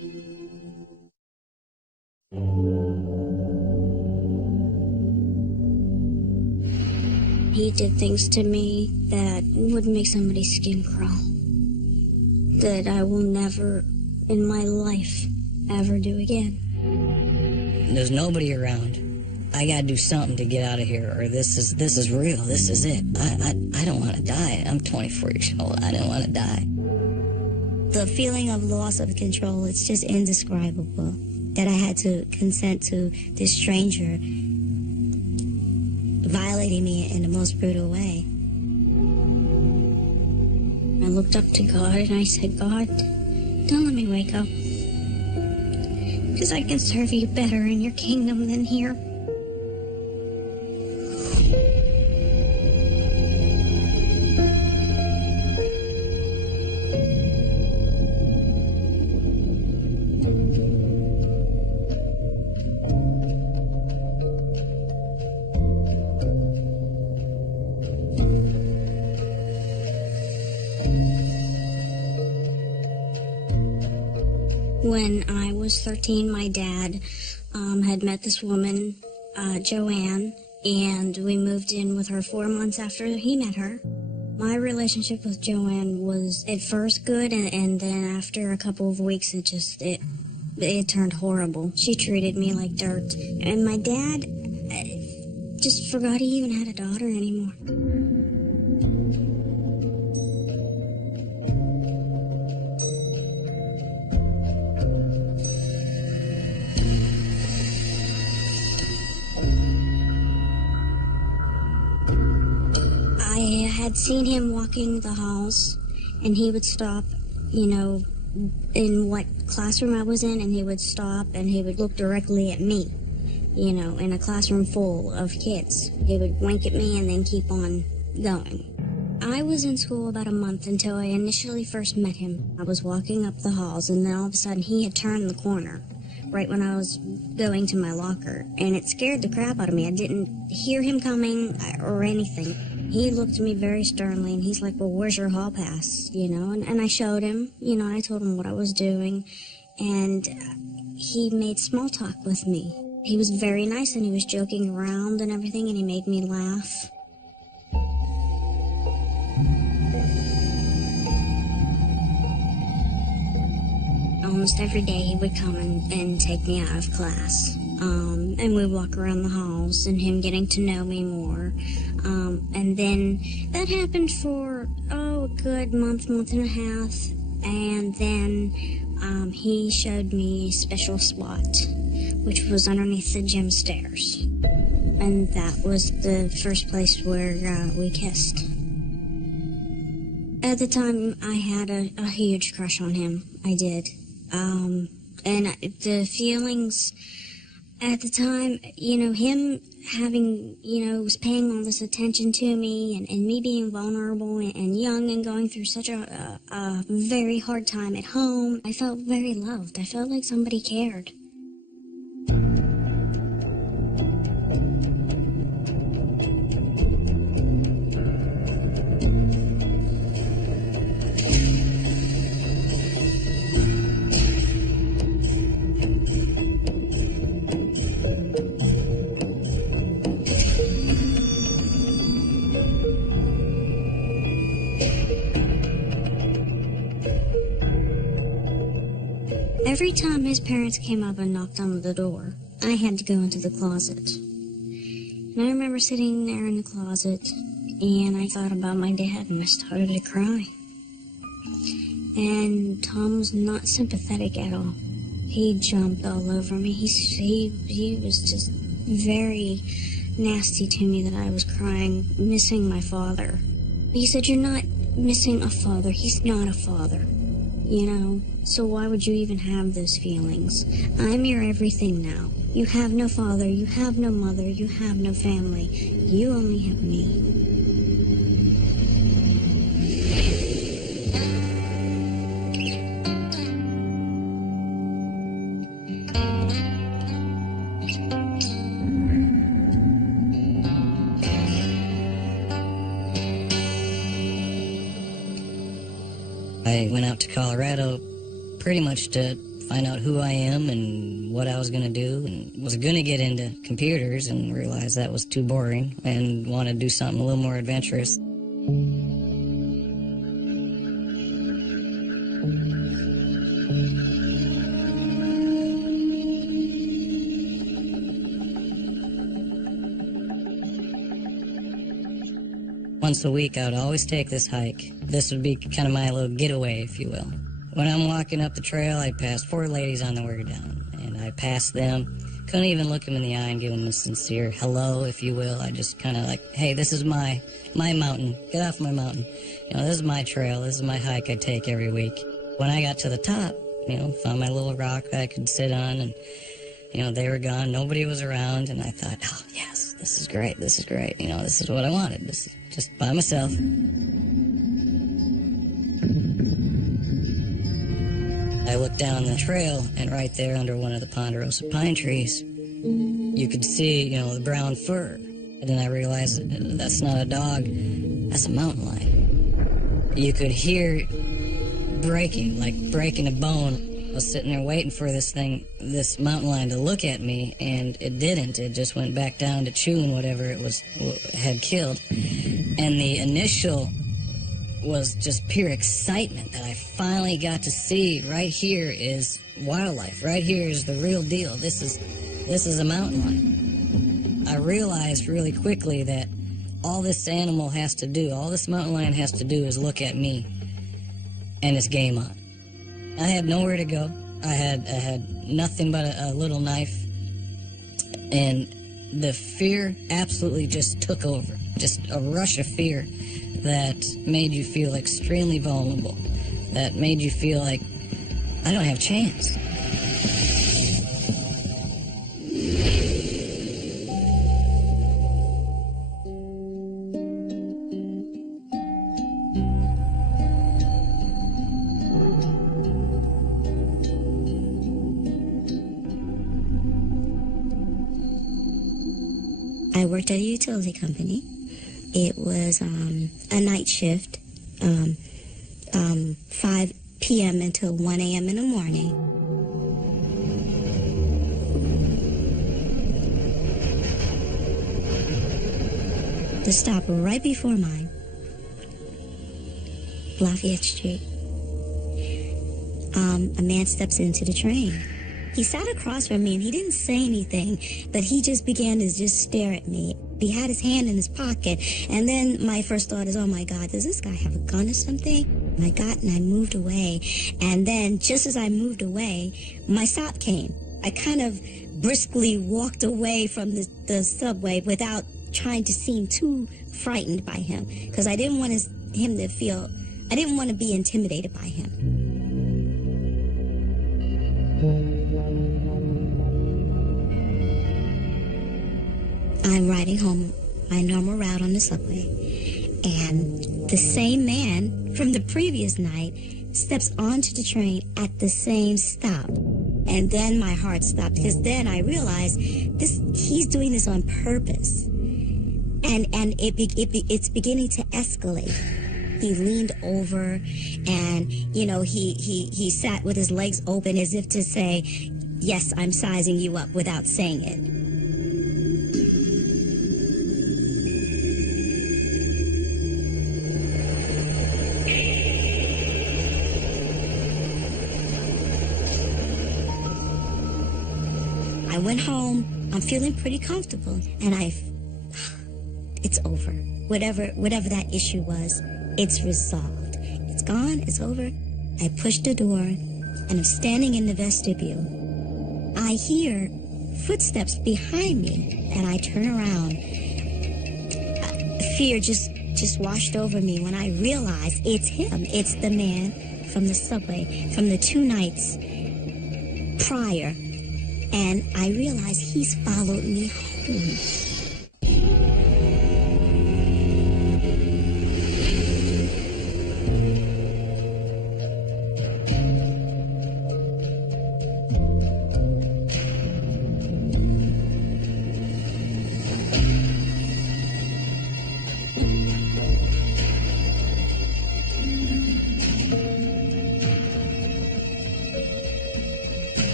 He did things to me that would make somebody's skin crawl, that I will never in my life ever do again. There's nobody around. I gotta do something to get out of here, or this is real. This is it. I don't want to die. I'm 24 years old. I don't want to die. The feeling of loss of control, it's just indescribable. That I had to consent to this stranger violating me in the most brutal way. I looked up to God and I said, God, don't let me wake up, because I can serve you better in your kingdom than here. When I was 13, my dad had met this woman, Joanne, and we moved in with her 4 months after he met her. My relationship with Joanne was at first good, and then after a couple of weeks, it turned horrible. She treated me like dirt, and my dad just forgot he even had a daughter anymore. I had seen him walking the halls, and he would stop, in what classroom I was in, and he would stop and he would look directly at me, in a classroom full of kids. He would wink at me and then keep on going. I was in school about a month until I initially first met him. I was walking up the halls, and then all of a sudden he had turned the corner right when I was going to my locker, and it scared the crap out of me. I didn't hear him coming or anything. He looked at me very sternly, and he's like, well, where's your hall pass, and I showed him, I told him what I was doing, and he made small talk with me. He was very nice, and he was joking around and everything, and he made me laugh. Almost every day he would come and take me out of class. And we'd walk around the halls and him getting to know me more. And then that happened for, a good month and a half. And then he showed me a special spot, which was underneath the gym stairs. And that was the first place where we kissed. At the time, I had a huge crush on him. I did. And the feelings at the time, him having, was paying all this attention to me, and me being vulnerable and young and going through such a very hard time at home, I felt very loved. I felt like somebody cared. Every time his parents came up and knocked on the door, I had to go into the closet. And I remember sitting there in the closet, and I thought about my dad, and I started to cry. And Tom was not sympathetic at all. He jumped all over me. He was just very nasty to me that I was crying, missing my father. He said, "You're not missing a father. He's not a father. So why would you even have those feelings? I'm your everything now. You have no father, you have no mother, you have no family. You only have me." I went out to Colorado pretty much to find out who I am and what I was going to do, and was going to get into computers and realized that was too boring and wanted to do something a little more adventurous. Once a week, I would always take this hike. This would be kind of my little getaway, if you will. When I'm walking up the trail, I'd pass 4 ladies on the way down, and I passed them. Couldn't even look them in the eye and give them a sincere hello, if you will. I just kind of like, hey, this is my mountain. Get off my mountain. You know, this is my trail. This is my hike I take every week. When I got to the top, you know, found my little rock that I could sit on, and, you know, they were gone. Nobody was around, and I thought, oh, yes, this is great. This is great. You know, this is what I wanted. This is just by myself. I looked down the trail, and right there under one of the ponderosa pine trees, you could see, you know, the brown fur. And then I realized that's not a dog, that's a mountain lion. You could hear breaking, like breaking a bone. I was sitting there waiting for this mountain lion to look at me, and it didn't. It just went back down to chewing whatever it had killed. And the initial was just pure excitement that I finally got to see right here is wildlife. Right here is the real deal. This is a mountain lion. I realized really quickly that all this animal has to do, all this mountain lion has to do is look at me, and it's game on. I had nowhere to go. I had nothing but a little knife, and the fear absolutely just took over. Just a rush of fear that made you feel extremely vulnerable, that made you feel like, I don't have a chance. I worked at a utility company. It was a night shift, 5 p.m. until 1 a.m. in the morning. The stop right before mine, Lafayette Street. A man steps into the train. He sat across from me and he didn't say anything, but he just began to just stare at me. He had his hand in his pocket, and then my first thought is, oh my God, does this guy have a gun or something? And I got and I moved away, and then just as I moved away, my stop came. I kind of briskly walked away from the subway without trying to seem too frightened by him, because I didn't want him to feel, I didn't want to be intimidated by him. I'm riding home my normal route on the subway, and the same man from the previous night steps onto the train at the same stop. And then my heart stopped, because then I realized he's doing this on purpose. And it's beginning to escalate. He leaned over, and, you know, he sat with his legs open as if to say, yes, I'm sizing you up, without saying it. I went home, I'm feeling pretty comfortable, and it's over. Whatever that issue was, it's resolved. It's gone, it's over. I pushed the door, and I'm standing in the vestibule. I hear footsteps behind me, and I turn around. Fear just washed over me when I realized it's him. It's the man from the subway, from the 2 nights prior. And I realized he's followed me home.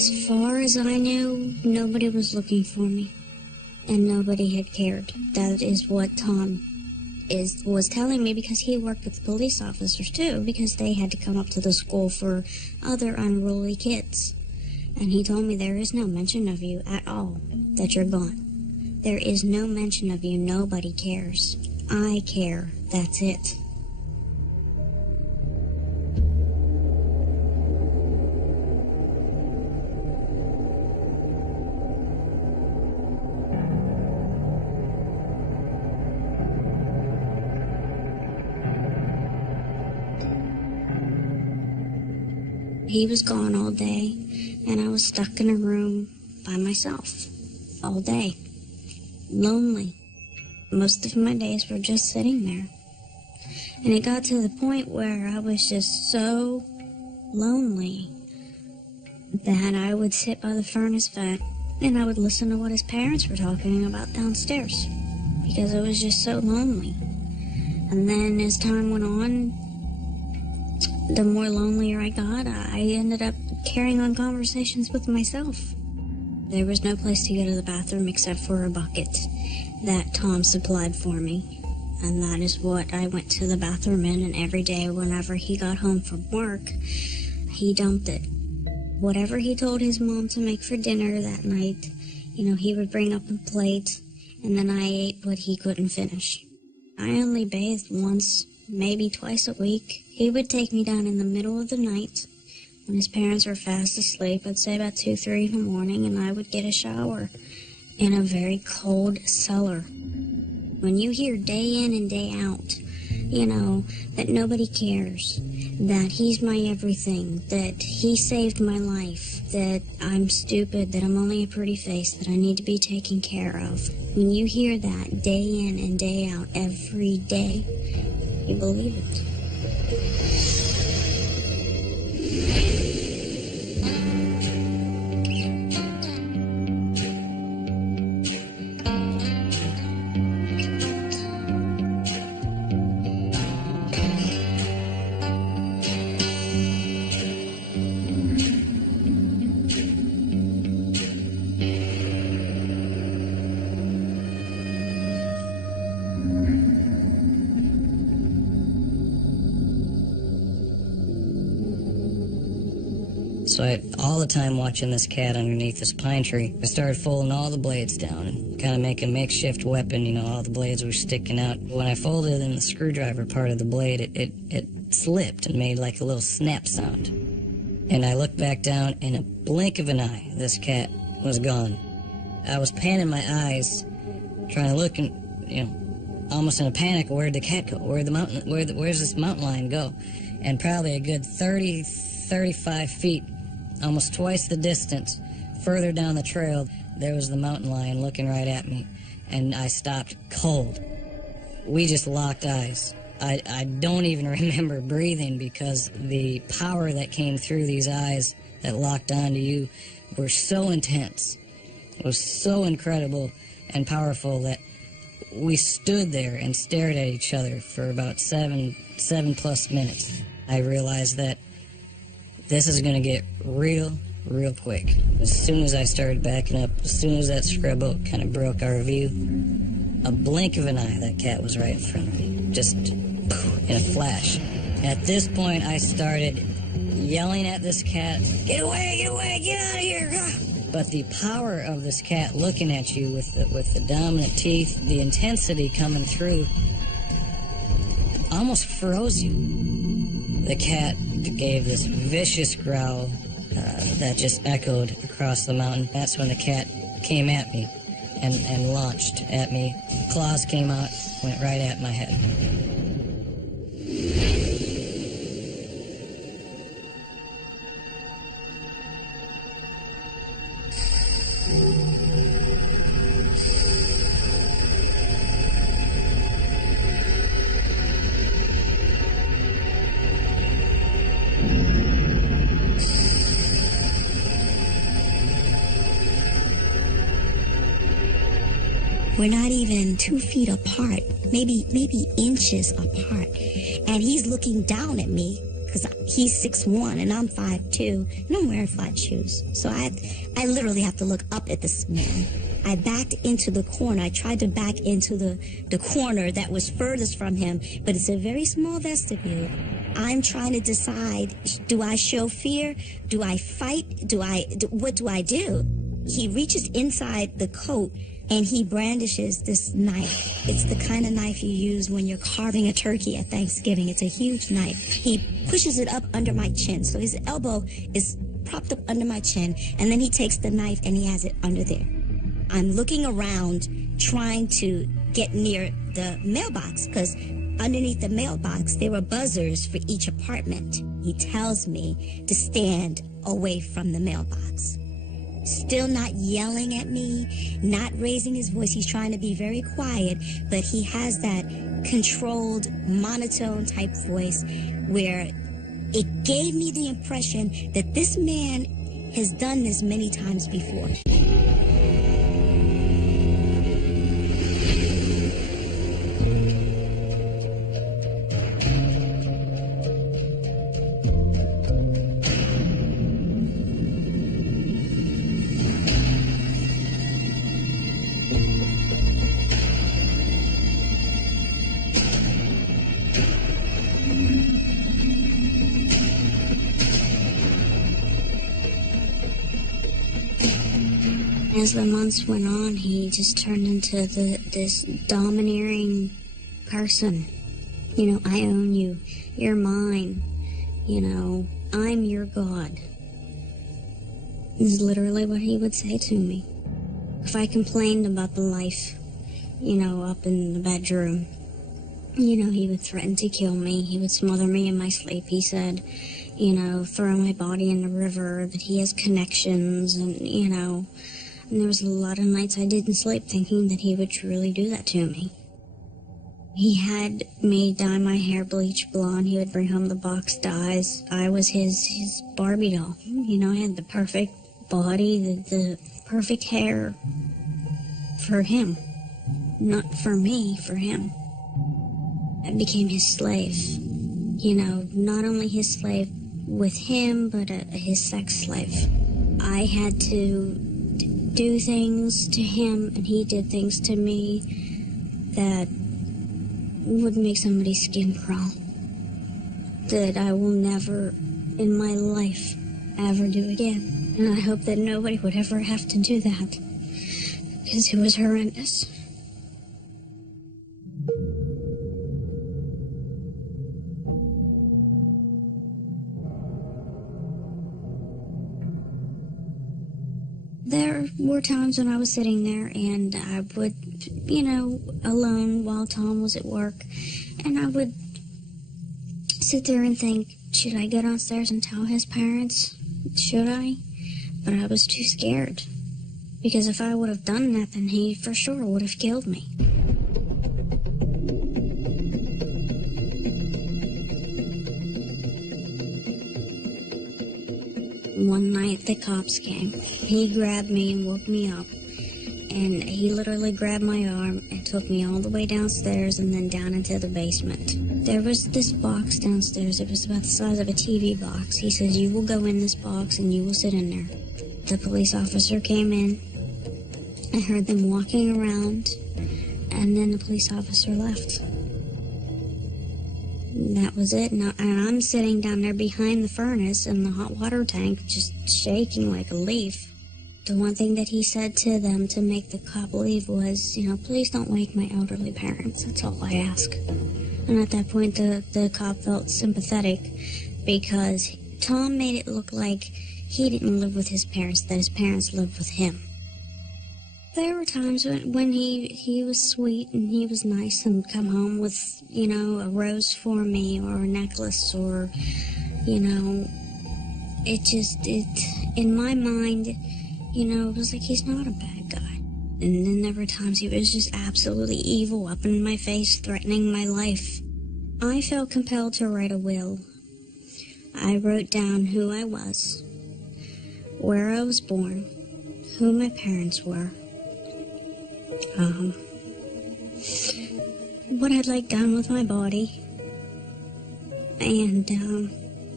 As far as I knew, nobody was looking for me, and nobody had cared. That is what Tom was telling me, because he worked with police officers too, because they had to come up to the school for other unruly kids. And he told me, there is no mention of you at all, that you're gone. There is no mention of you. Nobody cares. I care. That's it. He was gone all day, and I was stuck in a room by myself all day, lonely. Most of my days were just sitting there. And it got to the point where I was just so lonely that I would sit by the furnace vent and I would listen to what his parents were talking about downstairs, because I was just so lonely. And then as time went on, the more lonelier I got, I ended up carrying on conversations with myself. There was no place to go to the bathroom except for a bucket that Tom supplied for me. And that is what I went to the bathroom in, and every day whenever he got home from work, he dumped it. Whatever he told his mom to make for dinner that night, he would bring up a plate, and then I ate what he couldn't finish. I only bathed once, maybe twice a week. He would take me down in the middle of the night when his parents were fast asleep. I'd say about 2, 3 in the morning, and I would get a shower in a very cold cellar. When you hear day in and day out, that nobody cares, that he's my everything, that he saved my life, that I'm stupid, that I'm only a pretty face, that I need to be taken care of. When you hear that day in and day out, every day, you believe it. So all the time watching this cat underneath this pine tree, I started folding all the blades down and kind of make a makeshift weapon. All the blades were sticking out. When I folded in the screwdriver part of the blade, it slipped and made like a little snap sound. And I looked back down, in a blink of an eye, this cat was gone. I was panning my eyes, trying to look and, almost in a panic, where'd the cat go? Where's this mountain lion go? And probably a good 30, 35 feet, almost twice the distance, further down the trail, there was the mountain lion looking right at me, and I stopped cold. We just locked eyes. I don't even remember breathing, because the power that came through these eyes that locked onto you were so intense. It was so incredible and powerful that we stood there and stared at each other for about seven plus minutes. I realized that this is going to get real quick. As soon as I started backing up, as soon as that scrub-oak kind of broke our view, a blink of an eye, that cat was right in front of me, just in a flash. At this point, I started yelling at this cat, get away, get out of here! But the power of this cat looking at you with the dominant teeth, the intensity coming through, almost froze you. The cat gave this vicious growl that just echoed across the mountain. That's when the cat came at me and launched at me. Claws came out, went right at my head. We're not even 2 feet apart, maybe inches apart. And he's looking down at me because he's 6'1" and I'm 5'2", and I'm wearing flat shoes. So I literally have to look up at this man. I backed into the corner. I tried to back into the corner that was furthest from him, but it's a very small vestibule. I'm trying to decide, do I show fear? Do I fight? What do I do? He reaches inside the coat and he brandishes this knife. It's the kind of knife you use when you're carving a turkey at Thanksgiving. It's a huge knife. He pushes it up under my chin. So his elbow is propped up under my chin, and then he takes the knife and he has it under there. I'm looking around trying to get near the mailbox because underneath the mailbox there were buzzers for each apartment. He tells me to stand away from the mailbox. Still not yelling at me, not raising his voice. He's trying to be very quiet, but he has that controlled, monotone type voice where it gave me the impression that this man has done this many times before. As the months went on, he just turned into this domineering person. You know, I own you. You're mine. You know, I'm your God. This is literally what he would say to me. If I complained about the life, you know, up in the bedroom, you know, he would threaten to kill me. He would smother me in my sleep, he said. You know, throw my body in the river, that he has connections, and, you know... And there was a lot of nights I didn't sleep thinking that he would truly do that to me. He had me dye my hair bleach blonde. He would bring home the box dyes. I was his Barbie doll. You know, I had the perfect body, the perfect hair for him. Not for me, for him. I became his slave. You know, not only his slave with him, but his sex slave. I had to do things to him, and he did things to me that would make somebody's skin crawl, that I will never in my life ever do again. And I hope that nobody would ever have to do that, because it was horrendous. There were times when I was sitting there and I would, you know, alone while Tom was at work, and I would sit there and think, should I go downstairs and tell his parents? Should I? But I was too scared, because if I would have done that, then he for sure would have killed me. One night the cops came. He grabbed me and woke me up, and he literally grabbed my arm and took me all the way downstairs and then down into the basement. There was this box downstairs. It was about the size of a TV box. He says, you will go in this box and you will sit in there. The police officer came in. I heard them walking around, and then the police officer left. That was it, and I'm sitting down there behind the furnace in the hot water tank, just shaking like a leaf. The one thing that he said to them to make the cop leave was, you know, please don't wake my elderly parents. That's all I ask. And at that point, the cop felt sympathetic, because Tom made it look like he didn't live with his parents, that his parents lived with him. There were times when he was sweet and he was nice and come home with, you know, a rose for me or a necklace, or, you know, in my mind, you know, it was like, he's not a bad guy. And then there were times he was just absolutely evil, up in my face, threatening my life. I felt compelled to write a will. I wrote down who I was, where I was born, who my parents were, what I'd like done with my body, and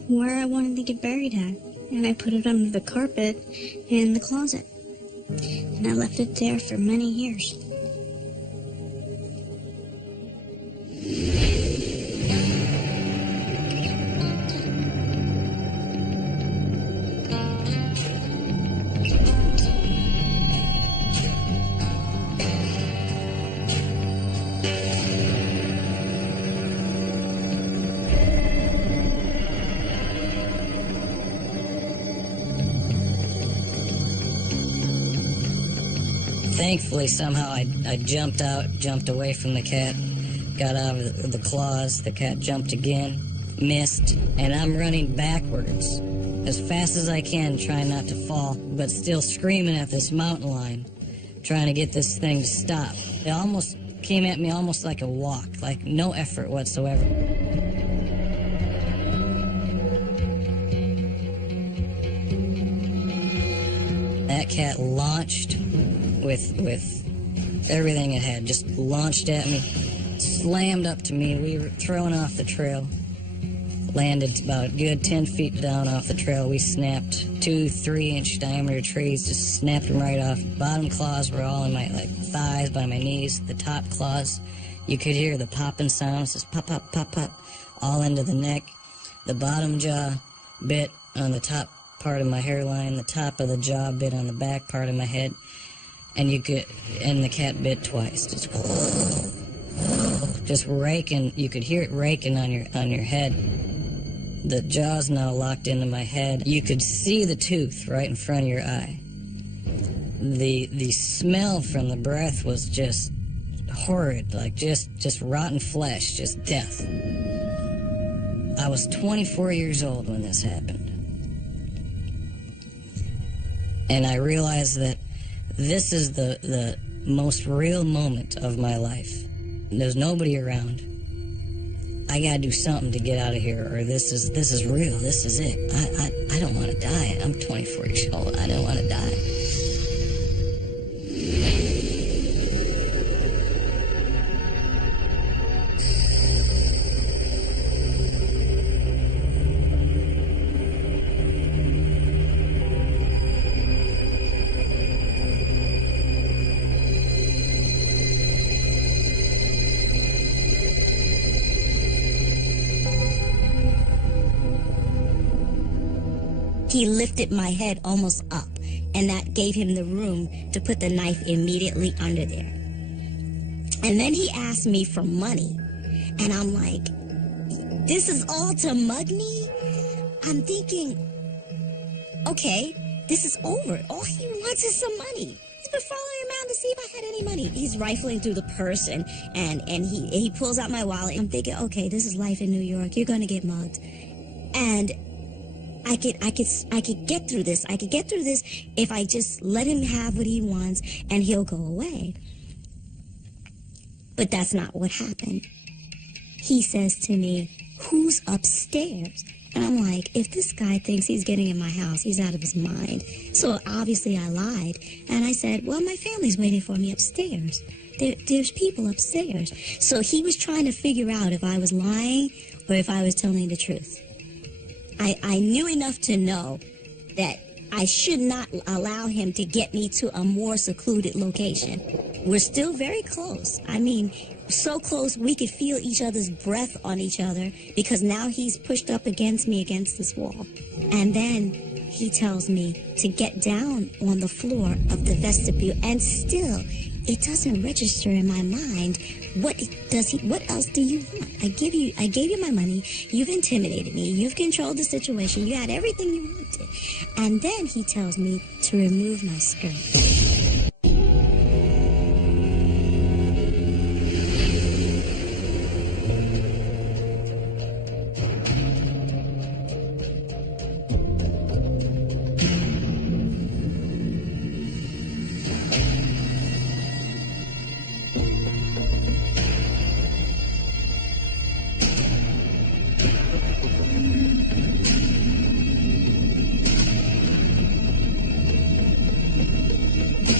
where I wanted to get buried at. And I put it under the carpet in the closet. And I left it there for many years. Thankfully, somehow I jumped away from the cat, got out of the claws. The cat jumped again, missed, and I'm running backwards as fast as I can, trying not to fall, but still screaming at this mountain lion, trying to get this thing to stop. It almost came at me almost like a walk, like no effort whatsoever. That cat launched with everything it had, just launched at me, slammed up to me. We were thrown off the trail, landed about a good 10 feet down off the trail. We snapped 2-3-inch diameter trees, just snapped them right off. Bottom claws were all in my thighs, by my knees. The top claws, you could hear the popping sounds, just pop, pop, pop, pop, all into the neck. The bottom jaw bit on the top part of my hairline, the top of the jaw bit on the back part of my head. And the cat bit twice, just raking. You could hear it raking on your head. The jaw's now locked into my head. You could see the tooth right in front of your eye. The smell from the breath was just horrid, like just rotten flesh, just death. I was 24 years old when this happened, and I realized that this is the most real moment of my life. There's nobody around. I gotta do something to get out of here, or this is real. This is it. I don't want to die. I'm 24 years old. I don't want to die. He lifted my head almost up, and that gave him the room to put the knife immediately under there. And then he asked me for money, and I'm like, this is all to mug me? I'm thinking, okay, this is over. All he wants is some money. He's been following around to see if I had any money. He's rifling through the purse, and he pulls out my wallet. I'm thinking, okay, this is life in New York. You're gonna get mugged. And I could get through this. I could get through this if I just let him have what he wants and he'll go away. But that's not what happened. He says to me, who's upstairs? And I'm like, if this guy thinks he's getting in my house, he's out of his mind. So obviously I lied. And I said, well, my family's waiting for me upstairs. There's people upstairs. So he was trying to figure out if I was lying or if I was telling the truth. I knew enough to know that I should not allow him to get me to a more secluded location. We're still very close. I mean, so close we could feel each other's breath on each other because now he's pushed up against me against this wall. And then he tells me to get down on the floor of the vestibule, and still it doesn't register in my mind. What else do you want? I gave you my money. You've intimidated me. You've controlled the situation. You had everything you wanted. And then he tells me to remove my skirt.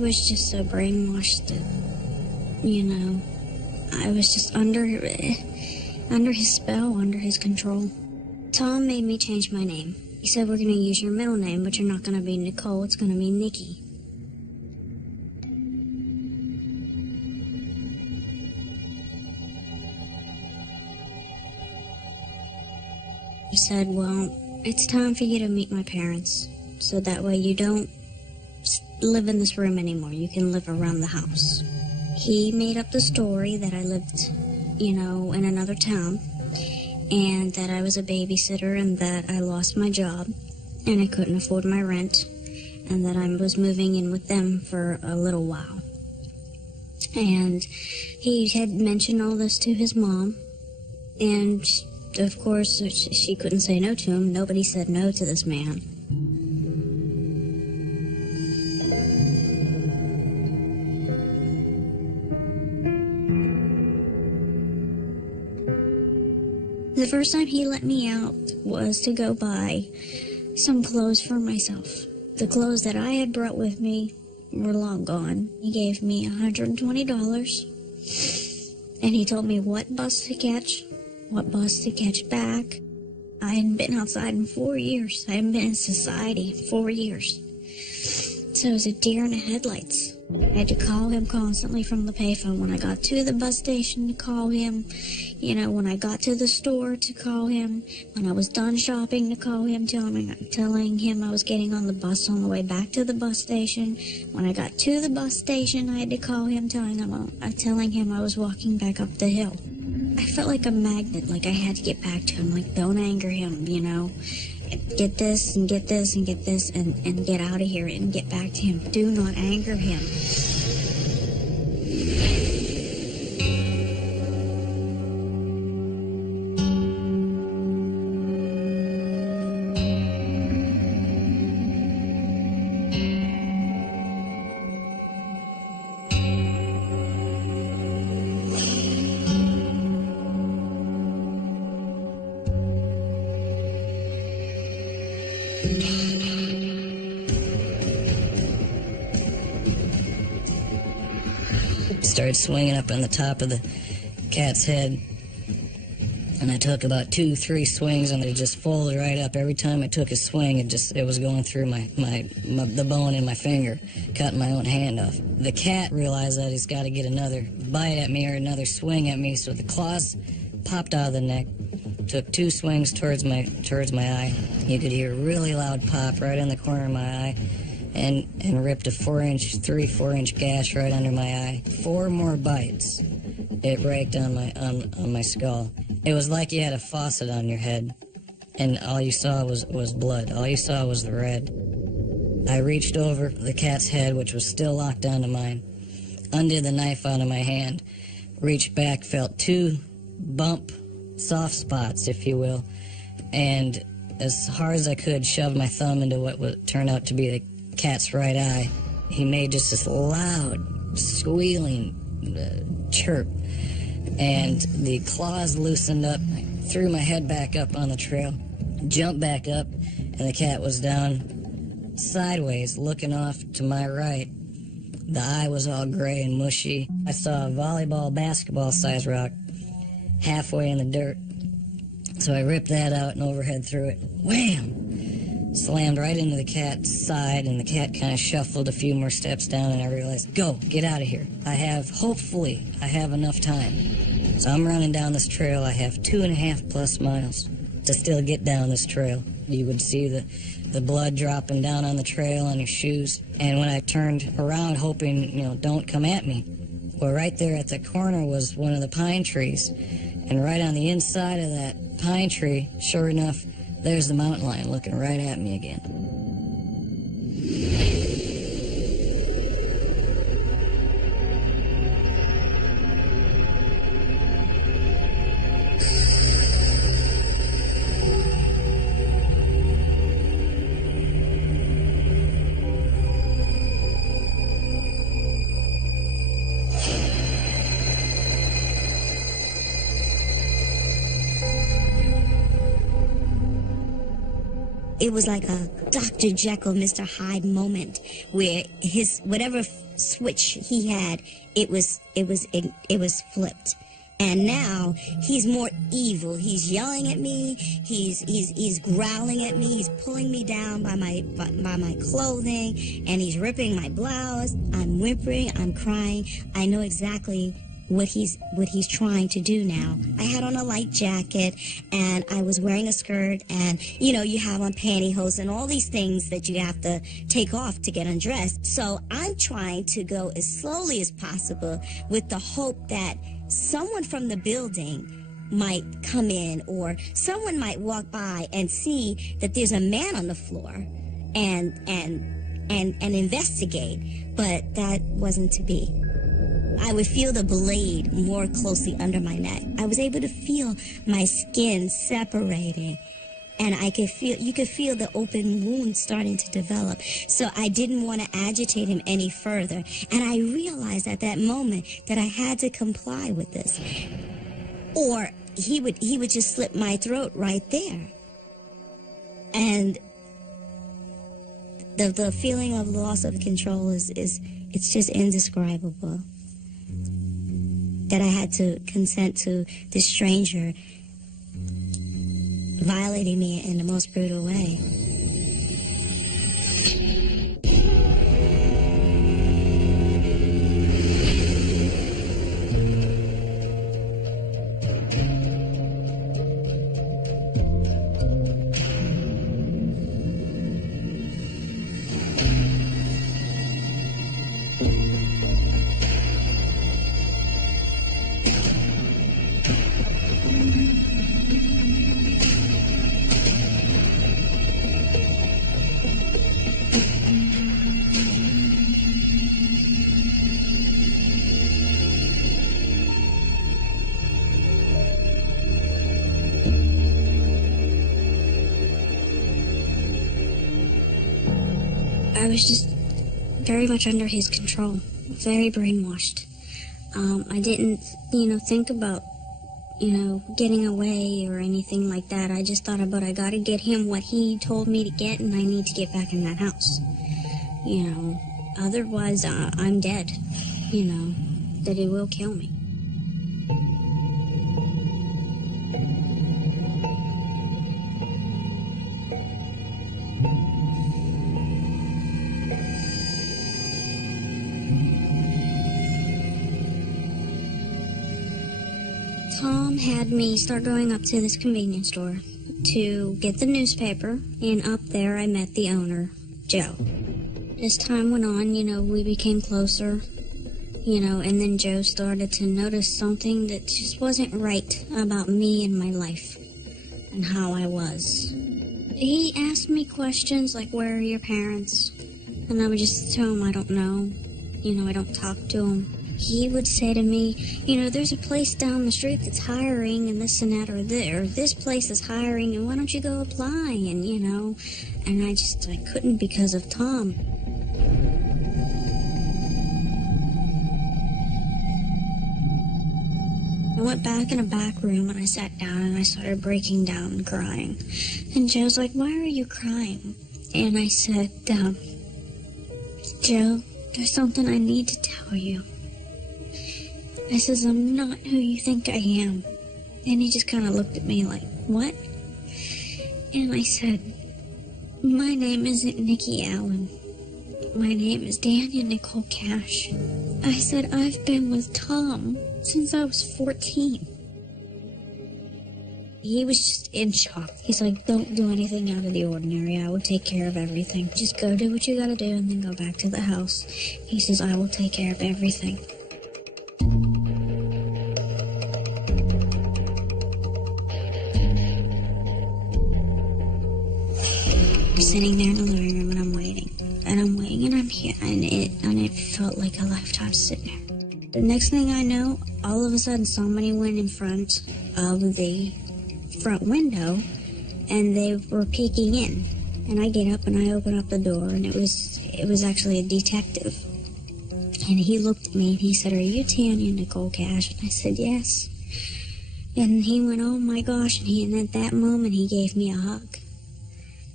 was just so brainwashed that, you know, I was just under his spell, under his control. Tom made me change my name. He said, we're going to use your middle name, but you're not going to be Nicole, it's going to be Nikki. He said, well, it's time for you to meet my parents, so that way you don't live in this room anymore. You can live around the house. He made up the story that I lived, you know, in another town, and that I was a babysitter, and that I lost my job, and I couldn't afford my rent, and that I was moving in with them for a little while. And he had mentioned all this to his mom, and of course she couldn't say no to him. Nobody said no to this man. The first time he let me out was to go buy some clothes for myself. The clothes that I had brought with me were long gone. He gave me $120, and he told me what bus to catch back. I hadn't been outside in 4 years. I hadn't been in society in 4 years. So it was a deer in the headlights. I had to call him constantly from the payphone. When I got to the bus station, to call him. You know, when I got to the store, to call him. When I was done shopping, to call him, telling him I was getting on the bus on the way back to the bus station. When I got to the bus station, I had to call him, telling him I was walking back up the hill. I felt like a magnet, like I had to get back to him, like don't anger him, you know. Get this and get this and get this and get out of here and get back to him. Do not anger him. Started swinging up on the top of the cat's head, and I took about 2-3 swings, and it just folded right up. Every time I took a swing, it was going through the bone in my finger, cutting my own hand off. The cat realized that he's got to get another bite at me or another swing at me, so the claws popped out of the neck, took 2 swings towards my eye. You could hear a really loud pop right in the corner of my eye. And ripped a 3-4-inch gash right under my eye. 4 more bites. It raked on my skull. It was like you had a faucet on your head, and all you saw was blood. All you saw was the red. I reached over the cat's head, which was still locked onto mine, undid the knife out of my hand, reached back, felt 2 bump soft spots, if you will, and as hard as I could, shoved my thumb into what would turn out to be the cat's right eye. He made just this loud, squealing chirp, and the claws loosened up. I threw my head back up on the trail, jumped back up, and the cat was down sideways, looking off to my right. The eye was all gray and mushy. I saw a volleyball, basketball-sized rock halfway in the dirt, so I ripped that out and overhead threw it. Wham! Slammed right into the cat's side, and the cat kind of shuffled a few more steps down, and I realized, go, get out of here. Hopefully, I have enough time. So I'm running down this trail. I have 2.5+ miles to still get down this trail. You would see the blood dropping down on the trail on your shoes. And when I turned around, hoping, don't come at me, well, right there at the corner was one of the pine trees. And right on the inside of that pine tree, sure enough, there's the mountain lion looking right at me again. it was like a Dr. Jekyll, Mr. Hyde moment where his whatever switch he had, it was flipped. And now he's more evil. He's yelling at me. He's growling at me. He's pulling me down by my clothing, and he's ripping my blouse. I'm whimpering. I'm crying. I know exactly what he's trying to do now. I had on a light jacket, and I was wearing a skirt, and you have on pantyhose and all these things that you have to take off to get undressed. So I'm trying to go as slowly as possible with the hope that someone from the building might come in, or someone might walk by and see that there's a man on the floor and investigate. But that wasn't to be. I would feel the blade more closely under my neck. I was able to feel my skin separating, and you could feel the open wound starting to develop. So I didn't want to agitate him any further. And I realized at that moment that I had to comply with this, or he would just slit my throat right there. And the feeling of loss of control is it's just indescribable. That I had to consent to this stranger violating me in the most brutal way. I was just very much under his control, very brainwashed. I didn't, think about, getting away or anything like that. I just thought about, I gotta get him what he told me to get, and I need to get back in that house. Otherwise, I'm dead, that he will kill me. Tom had me start going up to this convenience store to get the newspaper, and up there I met the owner, Joe. As time went on, we became closer, and then Joe started to notice something that just wasn't right about me and my life and how I was. He asked me questions like, where are your parents? And I would just tell him I don't know, I don't talk to them. He would say to me, there's a place down the street that's hiring and this and that, or this place is hiring, and why don't you go apply? And, and I couldn't because of Tom. I went back in a back room and I sat down and I started breaking down and crying. And Joe's like, why are you crying? And I said, Joe, there's something I need to tell you. I says, I'm not who you think I am. And he just kind of looked at me like, what? And I said, my name isn't Nikki Allen. My name is Daniel Nicole Cash. I said, I've been with Tom since I was 14. He was just in shock. He's like, don't do anything out of the ordinary. I will take care of everything. Just go do what you gotta do and then go back to the house. He says, I will take care of everything. Sitting there in the living room and I'm waiting and I'm here, and it felt like a lifetime sitting there. The next thing I know, all of a sudden somebody went in front of the front window and they were peeking in, and I get up and I open up the door, and it was actually a detective, and he looked at me and he said, are you Tanya Nicole Cash? And I said, yes. And he went, oh my gosh, and at that moment he gave me a hug.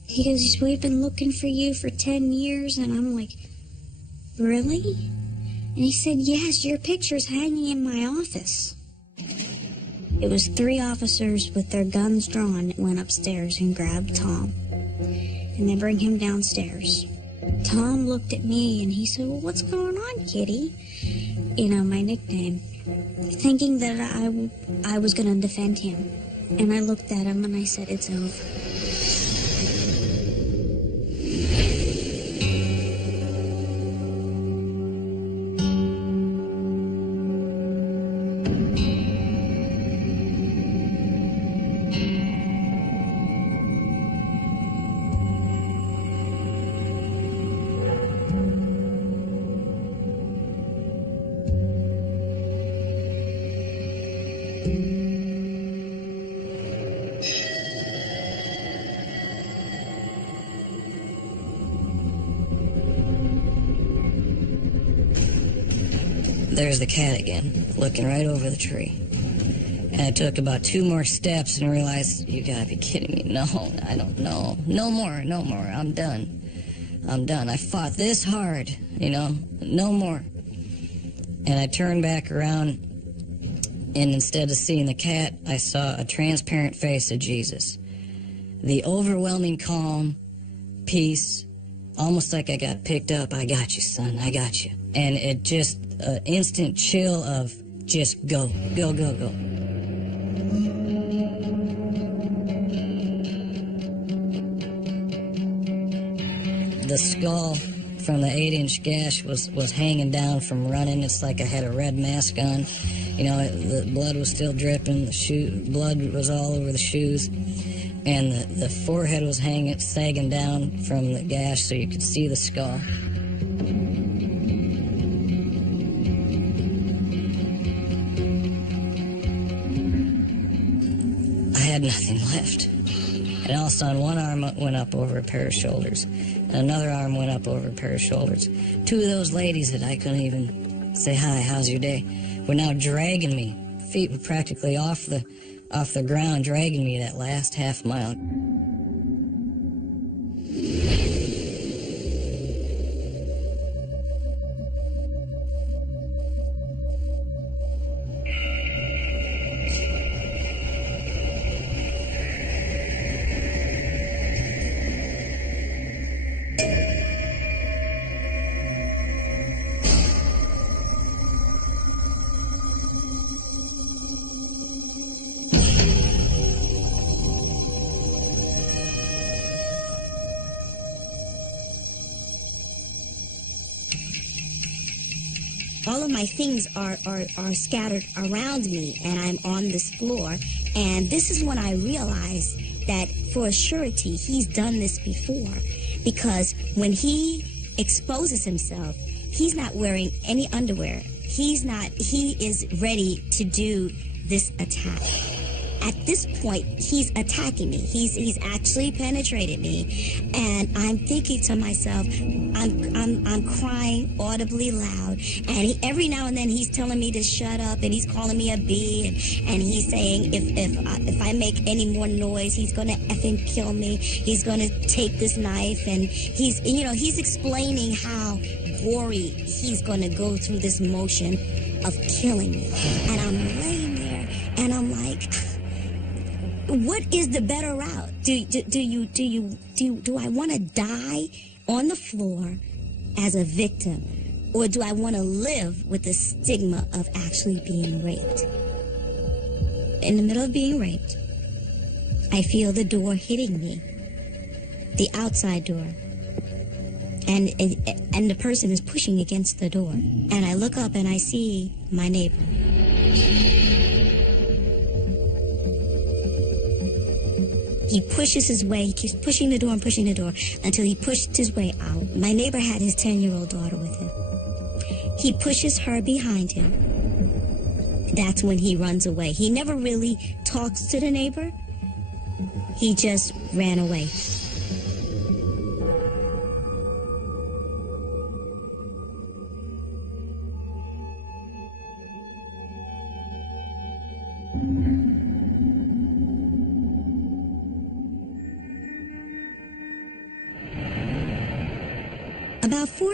He goes, we've been looking for you for 10 years. And I'm like, really? And he said, yes, your picture's hanging in my office. It was 3 officers with their guns drawn that went upstairs and grabbed Tom. And they bring him downstairs. Tom looked at me and he said, well, what's going on, Kitty? You know, my nickname. Thinking that I was going to defend him. And I looked at him and I said, it's over. There's the cat again, looking right over the tree. And I took about 2 more steps and realized, you gotta be kidding me. No, I don't know. No more. I'm done. I fought this hard, you know, no more. And I turned back around, and instead of seeing the cat, I saw a transparent face of Jesus. The overwhelming calm, peace, almost like I got picked up. I got you, son, I got you. And it just, an instant chill of just go. The skull from the 8-inch gash was hanging down from running. It's like I had a red mask on. You know, the blood was still dripping. Blood was all over the shoes. And the forehead was sagging down from the gash so you could see the skull. I had nothing left. And all of a sudden, one arm went up over a pair of shoulders, and another arm went up over a pair of shoulders. 2 of those ladies that I couldn't even say, hi, how's your day, were now dragging me. Feet were practically off the ground, dragging me that last half mile. All of my things are scattered around me, and I'm on this floor. And this is when I realized that for a surety, he's done this before. Because when he exposes himself, he's not wearing any underwear. He is ready to do this attack. At this point, he's attacking me. He's actually penetrated me, and I'm thinking to myself, I'm crying audibly loud, and every now and then he's telling me to shut up, and he's calling me a B, and he's saying if I make any more noise, he's gonna effing kill me. He's gonna take this knife, and he's explaining how gory he's gonna go through this motion of killing me, and I'm laying there, and I'm like, what is the better route? Do I want to die on the floor as a victim, or do I want to live with the stigma of actually being raped? In the middle of being raped, I feel the door hitting me, the outside door, and the person is pushing against the door, and I look up and I see my neighbor. He pushes his way, he keeps pushing the door until he pushed his way out. My neighbor had his 10-year-old daughter with him. He pushes her behind him. That's when he runs away. He never really talks to the neighbor. He just ran away.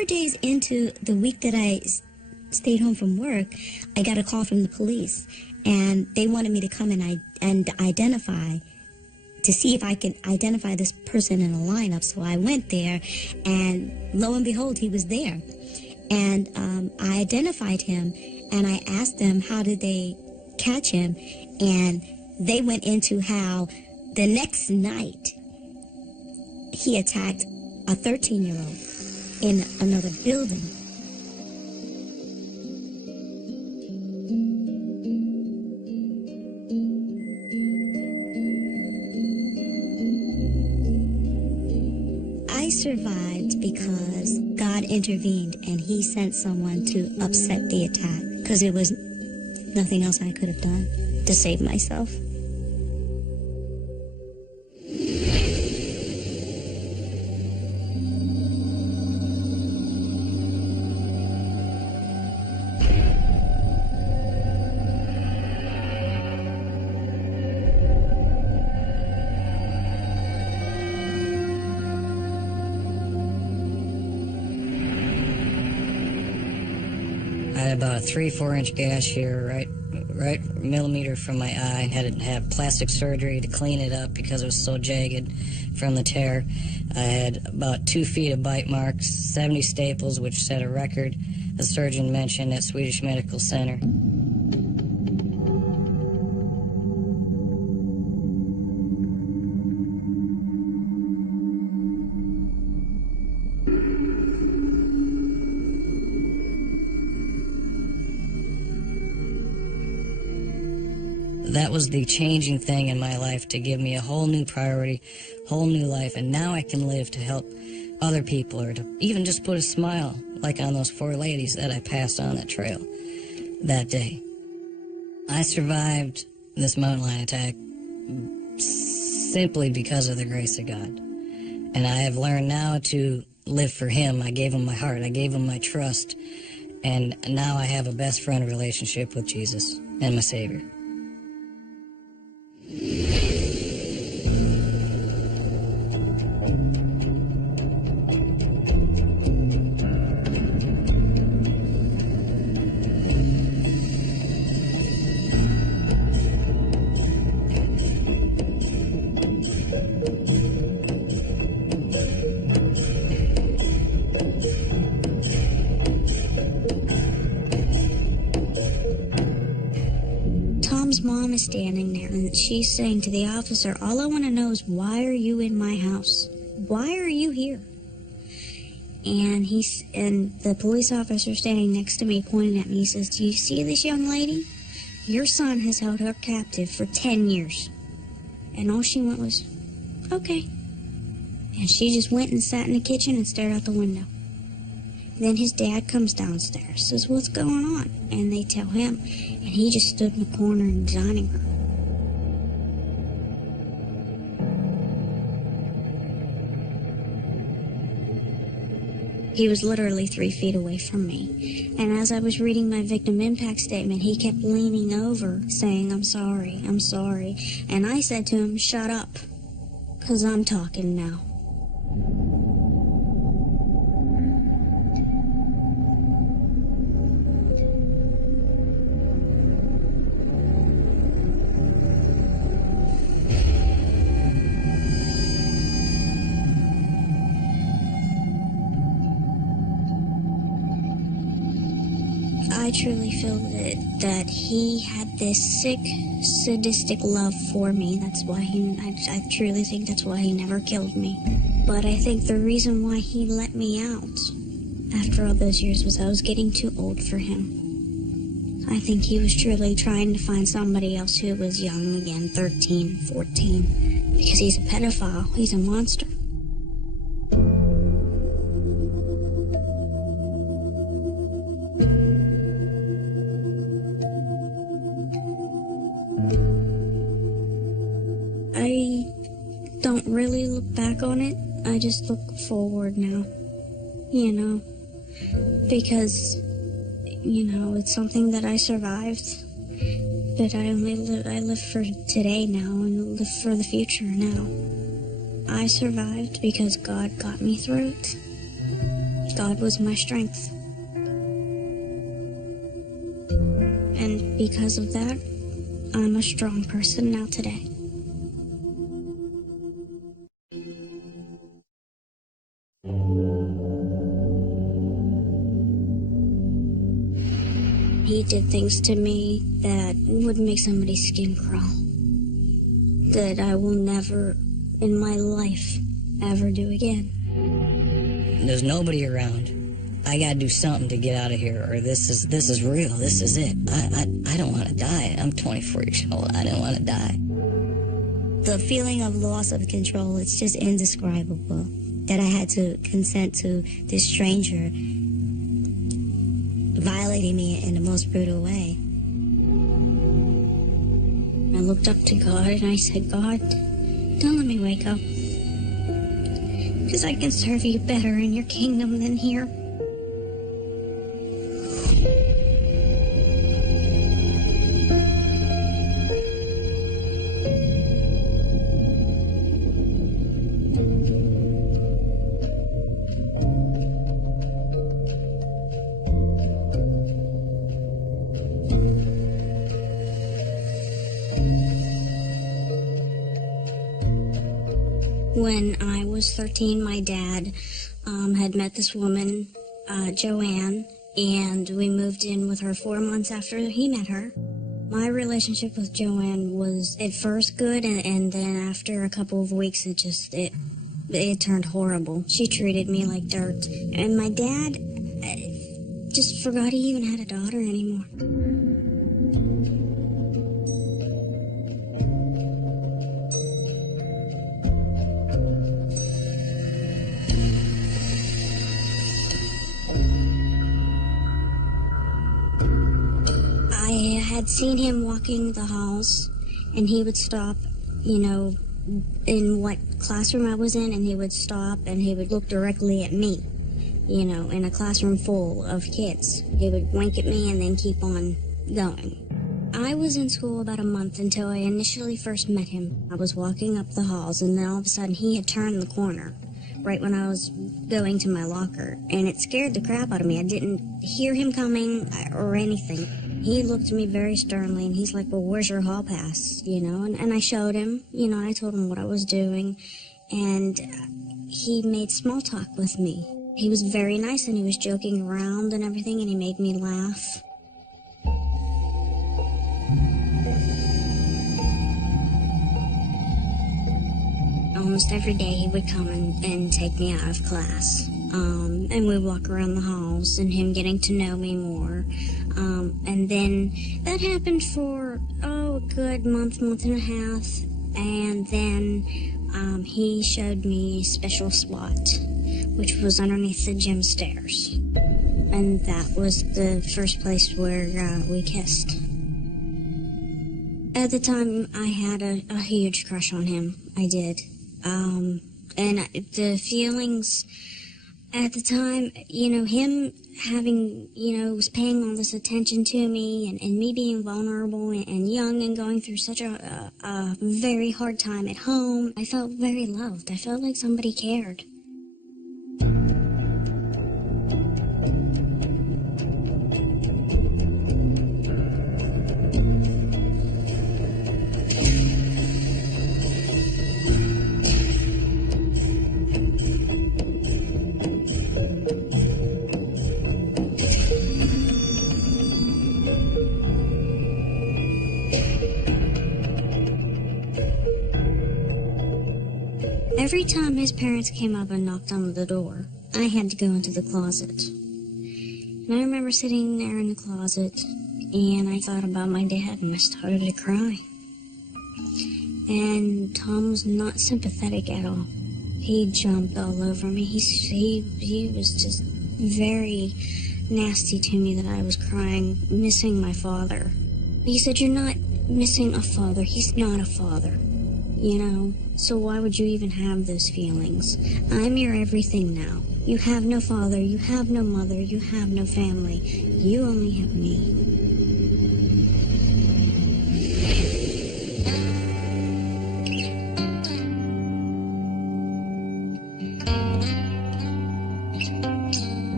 4 days into the week that I stayed home from work, I got a call from the police, and they wanted me to come and identify, to see if I could identify this person in a lineup. So I went there, and lo and behold, he was there. And I identified him, and I asked them how did they catch him, and they went into how the next night he attacked a 13-year-old in another building. I survived because God intervened and he sent someone to upset the attack, because there was nothing else I could have done to save myself. I had about a 3-4 inch gash here, right millimeter from my eye. Had to have plastic surgery to clean it up because it was so jagged from the tear. I had about 2 feet of bite marks, 70 staples, which set a record the surgeon mentioned at Swedish Medical Center. That was the changing thing in my life to give me a whole new priority, whole new life, and now I can live to help other people, or to even just put a smile like on those 4 ladies that I passed on that trail that day. I survived this mountain lion attack simply because of the grace of God. And I have learned now to live for him. I gave him my heart, I gave him my trust, and now I have a best friend relationship with Jesus and my Savior. Tom's mom is standing there, and she's saying to the officer, all I want to know is, why are you in my house? Why are you here? And the police officer standing next to me, pointing at me, he says, do you see this young lady? Your son has held her captive for 10 years. And all she went was, okay. And she just went and sat in the kitchen and stared out the window. Then his dad comes downstairs, says, what's going on? And they tell him, and he just stood in the corner in the dining room. He was literally 3 feet away from me. And as I was reading my victim impact statement, he kept leaning over, saying, I'm sorry, I'm sorry. And I said to him, shut up, 'cause I'm talking now. I truly feel that he had this sick, sadistic love for me. That's why I truly think that's why he never killed me. But I think the reason why he let me out after all those years was I was getting too old for him. I think he was truly trying to find somebody else who was young again, 13, 14, because he's a pedophile. He's a monster. I don't really look back on it. I just look forward now, because, it's something that I survived, but I live for today now and live for the future now. I survived because God got me through it. God was my strength. And because of that, I'm a strong person now today. He did things to me that would make somebody's skin crawl, that I will never in my life ever do again. There's nobody around. I gotta do something to get out of here, or this is real. This is it. I don't want to die. I'm 24 years old. I don't want to die. The feeling of loss of control, it's just indescribable. That I had to consent to this stranger violating me in the most brutal way. I looked up to God and I said, God, don't let me wake up, because I can serve you better in your kingdom than here. When I was 13, my dad had met this woman, Joanne, and we moved in with her 4 months after he met her. My relationship with Joanne was at first good, and then after a couple of weeks, it turned horrible. She treated me like dirt, and my dad just forgot he even had a daughter anymore. I had seen him walking the halls, and he would stop, in what classroom I was in, and he would stop and he would look directly at me, in a classroom full of kids. He would wink at me and then keep on going. I was in school about a month until I initially first met him. I was walking up the halls, and then all of a sudden he had turned the corner right when I was going to my locker, and it scared the crap out of me. I didn't hear him coming or anything. He looked at me very sternly, and he's like, well, where's your hall pass, and I showed him, I told him what I was doing, and he made small talk with me. He was very nice, and he was joking around and everything, and he made me laugh. Almost every day he would come and take me out of class. And we'd walk around the halls and him getting to know me more. And then that happened for, a good month and a half. And then he showed me a special spot, which was underneath the gym stairs. And that was the first place where we kissed. At the time, I had a huge crush on him. I did. And the feelings at the time, him having, was paying all this attention to me, and me being vulnerable and young and going through such a very hard time at home, I felt very loved. I felt like somebody cared. Every time his parents came up and knocked on the door, I had to go into the closet. And I remember sitting there in the closet, and I thought about my dad, and I started to cry. And Tom was not sympathetic at all. He jumped all over me. He was just very nasty to me that I was crying, missing my father. He said, "You're not missing a father. He's not a father. So why would you even have those feelings? I'm your everything now. You have no father, you have no mother, you have no family. You only have me."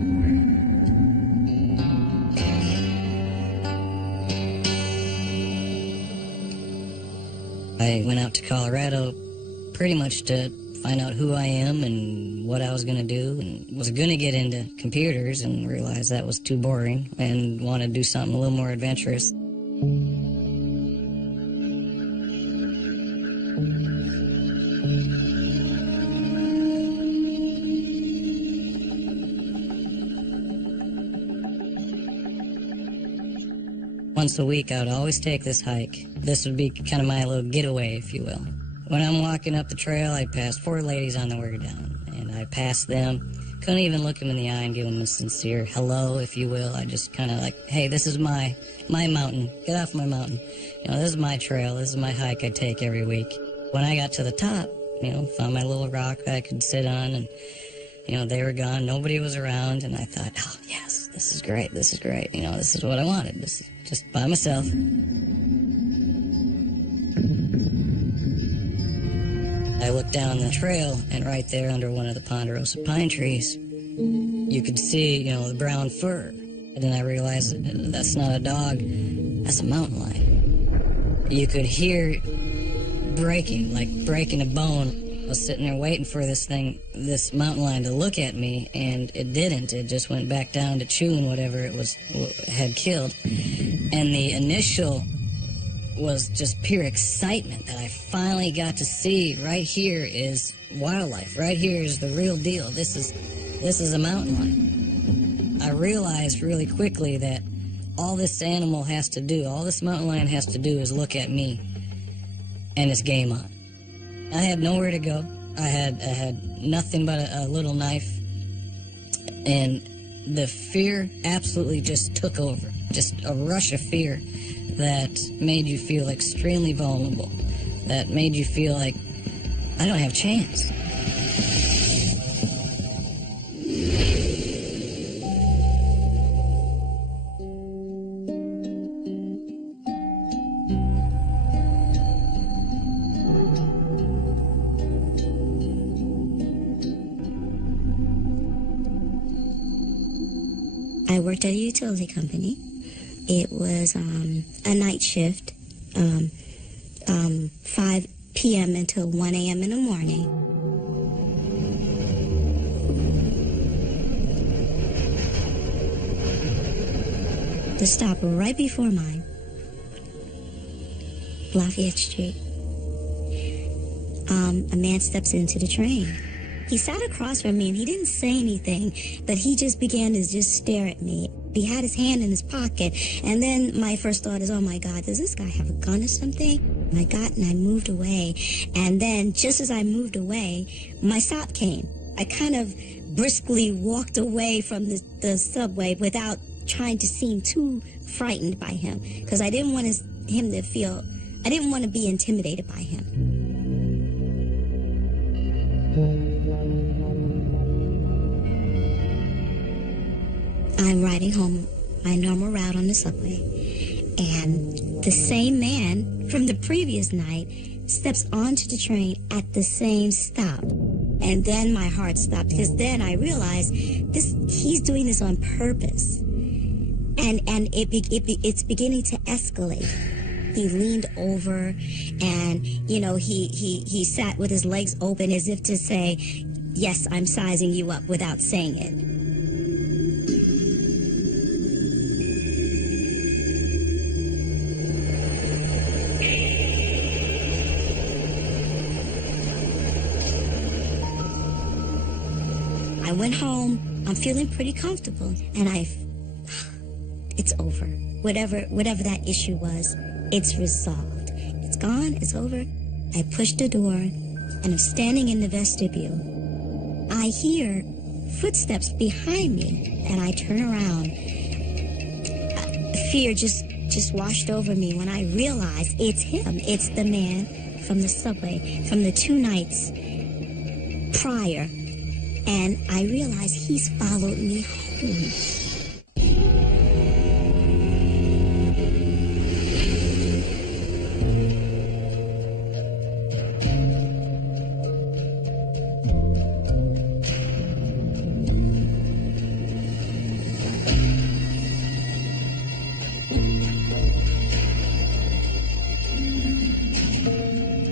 I went out to Colorado pretty much to find out who I am and what I was going to do, and was going to get into computers and realized that was too boring and wanted to do something a little more adventurous. Once a week, I would always take this hike. This would be kind of my little getaway, if you will. When I'm walking up the trail, I'd pass 4 ladies on the way down, and I'd pass them. Couldn't even look them in the eye and give them a sincere hello, if you will. I just kind of like, hey, this is my mountain. Get off my mountain. You know, this is my trail. This is my hike I take every week. When I got to the top, you know, found my little rock that I could sit on, and, you know, they were gone. Nobody was around, and I thought, oh, yes, this is great. This is great. You know, this is what I wanted. This is just by myself. I looked down the trail, and right there under one of the ponderosa pine trees, you could see, you know, the brown fur. And then I realized that's not a dog, that's a mountain lion. You could hear breaking, like breaking a bone. I was sitting there waiting for this mountain lion to look at me, and it didn't. It just went back down to chewing whatever it had killed. And the initial was just pure excitement that I finally got to see right here is wildlife. Right here is the real deal. This is a mountain lion. I realized really quickly that all this animal has to do, all this mountain lion has to do is look at me, and it's game on. I had nowhere to go. I had nothing but a little knife, and the fear absolutely just took over. Just a rush of fear that made you feel extremely vulnerable, that made you feel like, I don't have a chance. I worked at a utility company. It was a night shift, 5 p.m. until 1 a.m. in the morning. The stop right before mine, Lafayette Street. A man steps into the train. He sat across from me and he didn't say anything, but he just began to just stare at me. He had his hand in his pocket, and then my first thought is, oh my God, does this guy have a gun or something? I got and I moved away, and then just as I moved away, my stop came. I kind of briskly walked away from the subway without trying to seem too frightened by him, because I didn't want him to feel, I didn't want to be intimidated by him. I'm riding home my normal route on the subway, and the same man from the previous night steps onto the train at the same stop. And then my heart stopped, because then I realized he's doing this on purpose. And it's beginning to escalate. He leaned over, and, you know, he sat with his legs open as if to say, yes, I'm sizing you up, without saying it. I went home, I'm feeling pretty comfortable, and it's over. Whatever that issue was, it's resolved. It's gone, it's over. I pushed the door, and I'm standing in the vestibule. I hear footsteps behind me, and I turn around. Fear just washed over me when I realized it's him. It's the man from the subway, from the 2 nights prior. And I realized he's followed me home.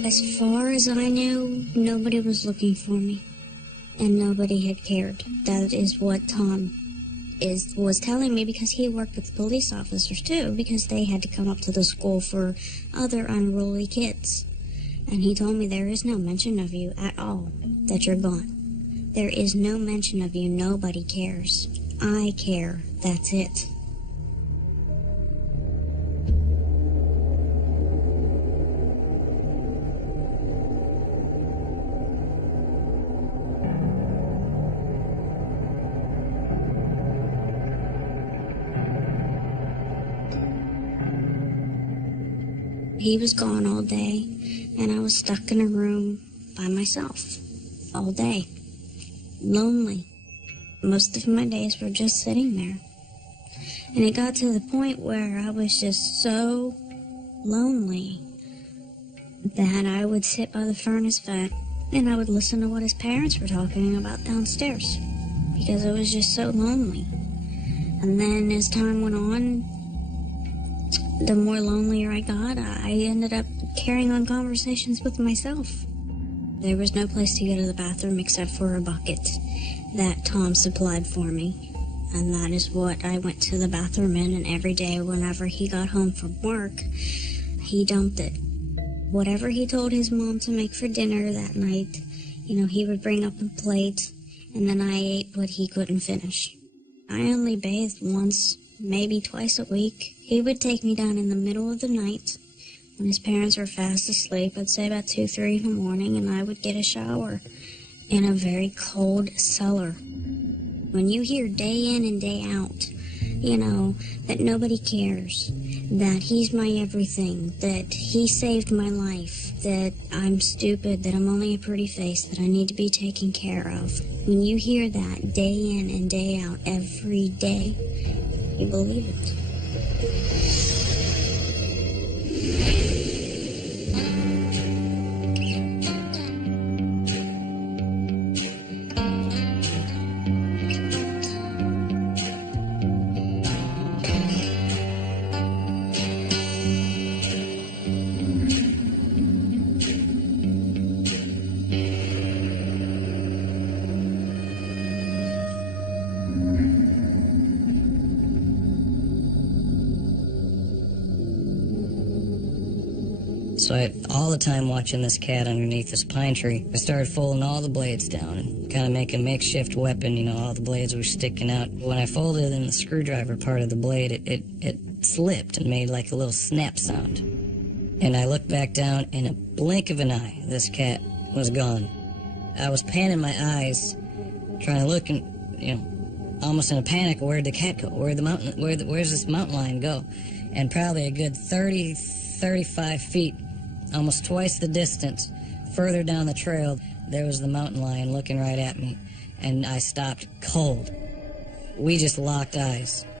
As far as I knew, nobody was looking for me, and nobody had cared. That is what Tom was telling me, because he worked with police officers too, because they had to come up to the school for other unruly kids. And he told me there is no mention of you at all, that you're gone. There is no mention of you. Nobody cares. I care. That's it. He was gone all day, and I was stuck in a room by myself all day, lonely. Most of my days were just sitting there. And it got to the point where I was just so lonely that I would sit by the furnace vent and I would listen to what his parents were talking about downstairs, because I was just so lonely. And then as time went on, the more lonelier I got, I ended up carrying on conversations with myself. There was no place to go to the bathroom except for a bucket that Tom supplied for me. And that is what I went to the bathroom in, and every day whenever he got home from work, he dumped it. Whatever he told his mom to make for dinner that night, he would bring up a plate, and then I ate what he couldn't finish. I only bathed once, maybe twice a week. He would take me down in the middle of the night when his parents were fast asleep. I'd say about 2, 3 in the morning, and I would get a shower in a very cold cellar. When you hear day in and day out, that nobody cares, that he's my everything, that he saved my life, that I'm stupid, that I'm only a pretty face, that I need to be taken care of. When you hear that day in and day out, every day, you believe it. So all the time watching this cat underneath this pine tree, I started folding all the blades down and kind of make a makeshift weapon. All the blades were sticking out. When I folded in the screwdriver part of the blade, it slipped and made like a little snap sound. And I looked back down, in a blink of an eye, this cat was gone. I was panning my eyes, trying to look and, almost in a panic, where'd the cat go? Where's this mountain lion go? And probably a good 30, 35 feet, almost twice the distance, further down the trail, there was the mountain lion looking right at me, and I stopped cold. We just locked eyes.